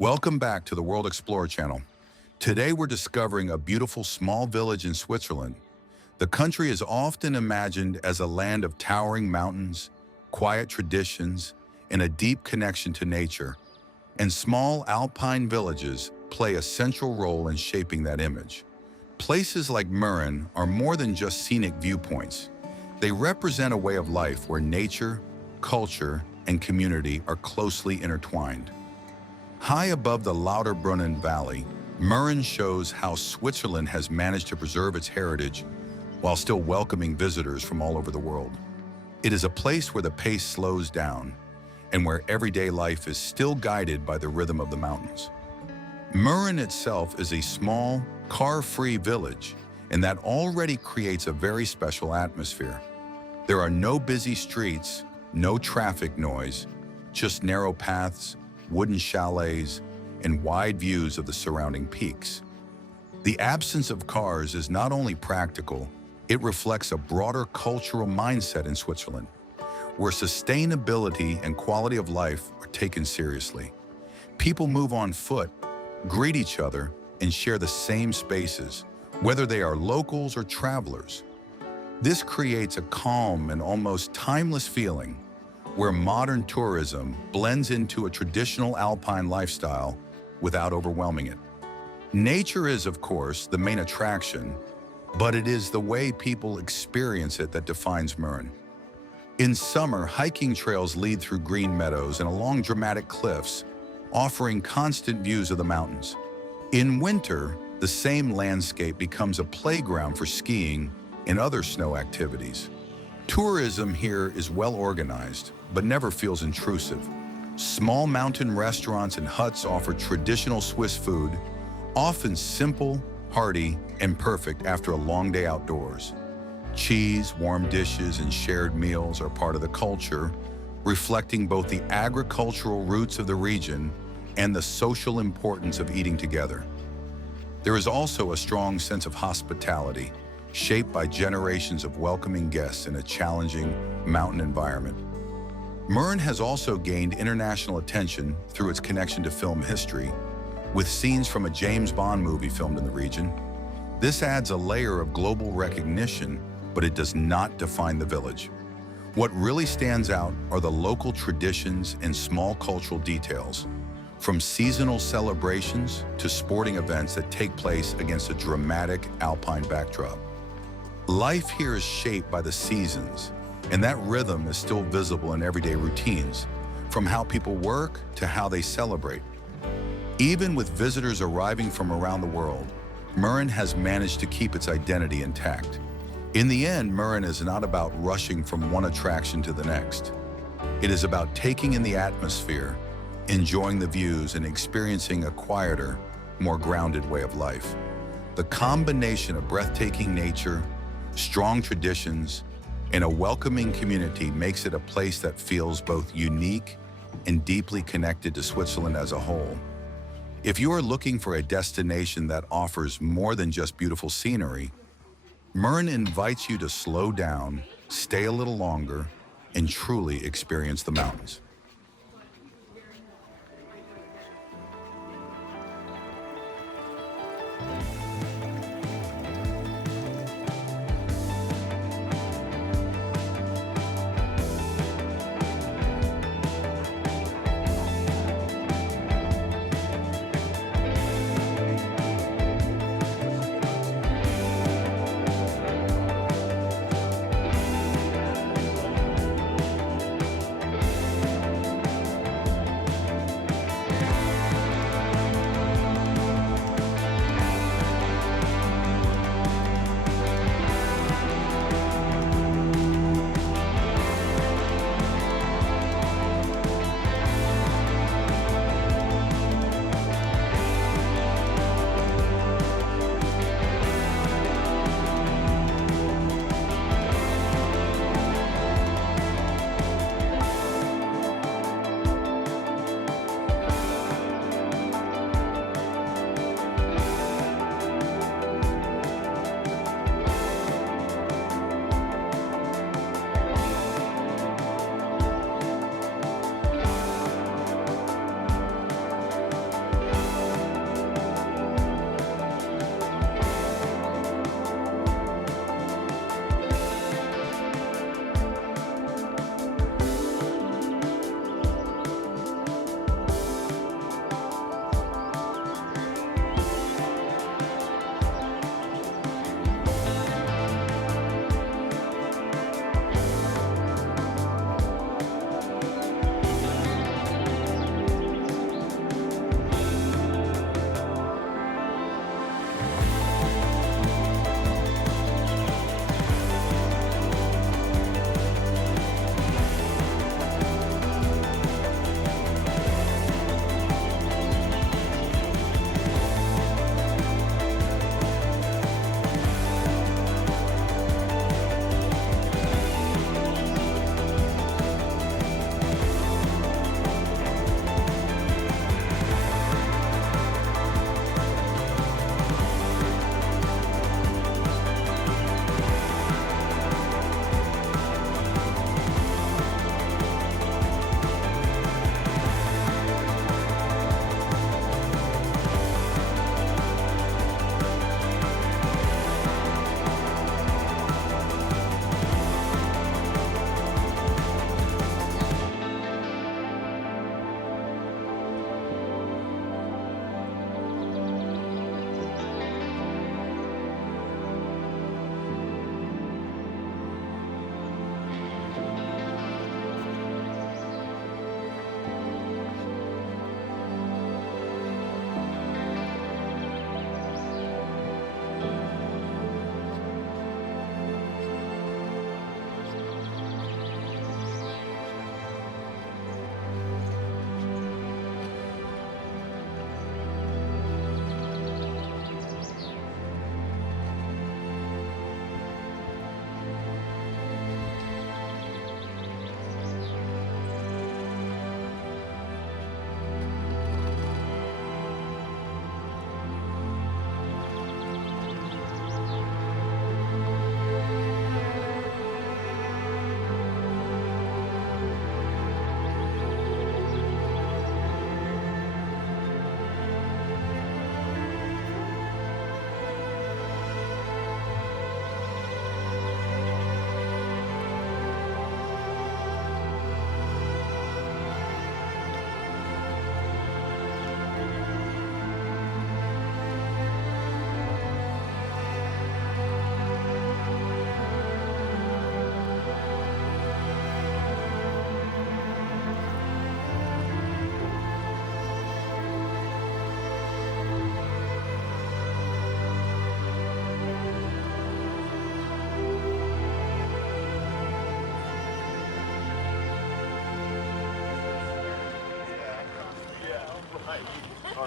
Welcome back to the World Explorer channel. Today we're discovering a beautiful small village in Switzerland. The country is often imagined as a land of towering mountains, quiet traditions, and a deep connection to nature. And small Alpine villages play a central role in shaping that image. Places like Mürren are more than just scenic viewpoints. They represent a way of life where nature, culture, and community are closely intertwined. High above the Lauterbrunnen Valley, Mürren shows how Switzerland has managed to preserve its heritage while still welcoming visitors from all over the world. It is a place where the pace slows down and where everyday life is still guided by the rhythm of the mountains. Mürren itself is a small, car-free village, and that already creates a very special atmosphere. There are no busy streets, no traffic noise, just narrow paths, wooden chalets, and wide views of the surrounding peaks. The absence of cars is not only practical, it reflects a broader cultural mindset in Switzerland, where sustainability and quality of life are taken seriously. People move on foot, greet each other, and share the same spaces, whether they are locals or travelers. This creates a calm and almost timeless feeling where modern tourism blends into a traditional Alpine lifestyle without overwhelming it. Nature is, of course, the main attraction, but it is the way people experience it that defines Mürren. In summer, hiking trails lead through green meadows and along dramatic cliffs, offering constant views of the mountains. In winter, the same landscape becomes a playground for skiing and other snow activities. Tourism here is well organized, but never feels intrusive. Small mountain restaurants and huts offer traditional Swiss food, often simple, hearty, and perfect after a long day outdoors. Cheese, warm dishes, and shared meals are part of the culture, reflecting both the agricultural roots of the region and the social importance of eating together. There is also a strong sense of hospitality, shaped by generations of welcoming guests in a challenging mountain environment. Mürren has also gained international attention through its connection to film history, with scenes from a James Bond movie filmed in the region. This adds a layer of global recognition, but it does not define the village. What really stands out are the local traditions and small cultural details, from seasonal celebrations to sporting events that take place against a dramatic Alpine backdrop. Life here is shaped by the seasons, and that rhythm is still visible in everyday routines, from how people work to how they celebrate. Even with visitors arriving from around the world, Mürren has managed to keep its identity intact. In the end, Mürren is not about rushing from one attraction to the next. It is about taking in the atmosphere, enjoying the views, and experiencing a quieter, more grounded way of life. The combination of breathtaking nature, strong traditions, and a welcoming community makes it a place that feels both unique and deeply connected to Switzerland as a whole. If you are looking for a destination that offers more than just beautiful scenery, Mürren invites you to slow down, stay a little longer, and truly experience the mountains.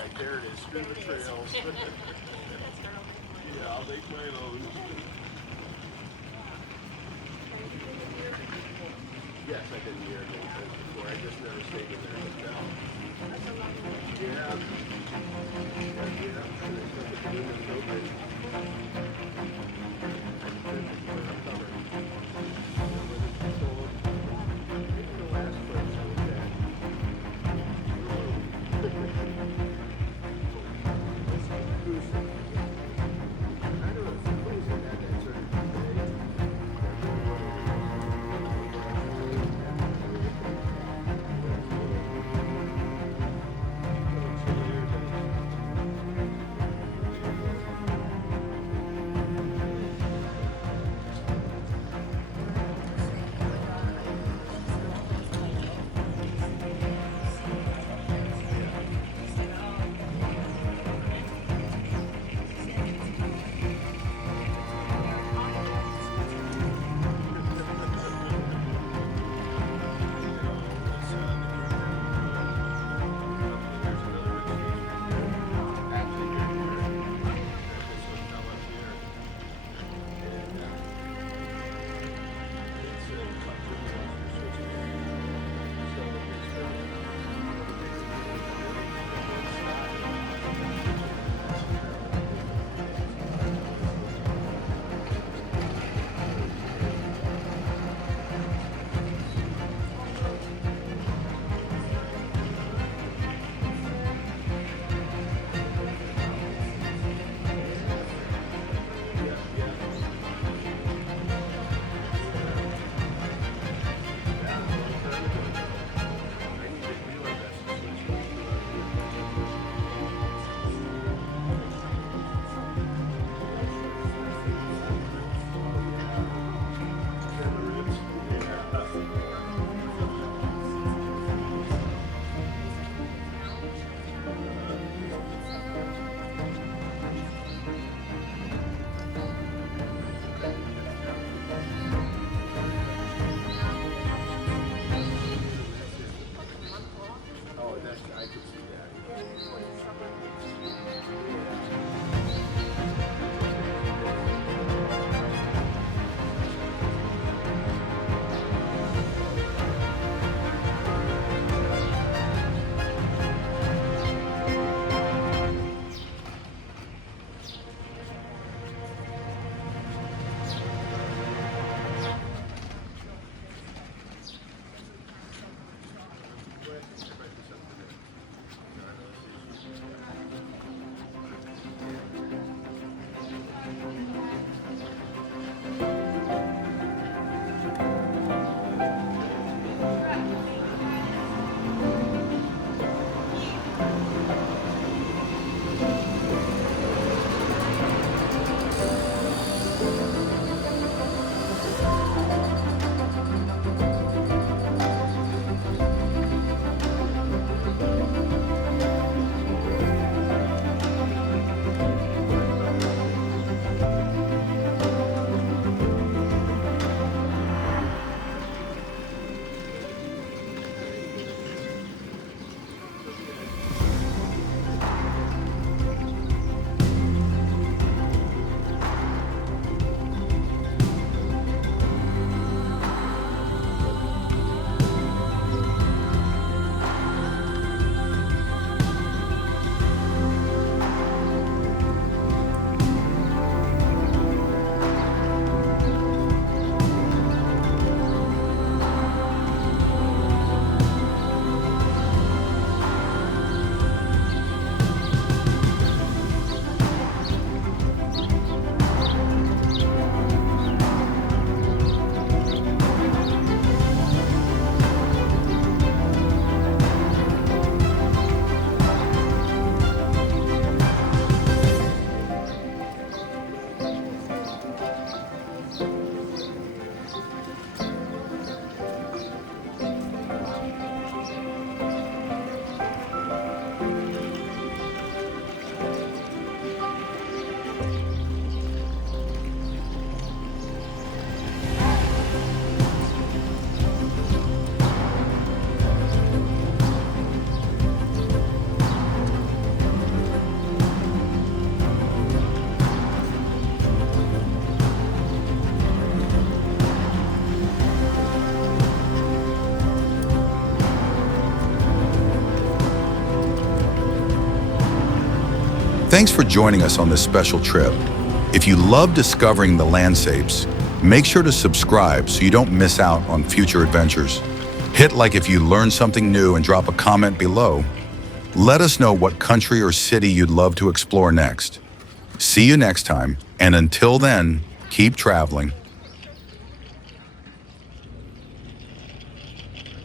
right, there it is. Scuba trails. Yeah, I'll make my own. Yes, I've been here many times before. I just never stayed in their hotel. Yeah. And there's nothing to do in the open. The last place I was at. I don't know if the cruise had that sort of day. Thanks for joining us on this special trip. If you love discovering the landscapes, make sure to subscribe so you don't miss out on future adventures. Hit like if you learned something new and drop a comment below. Let us know what country or city you'd love to explore next. See you next time, and until then, keep traveling.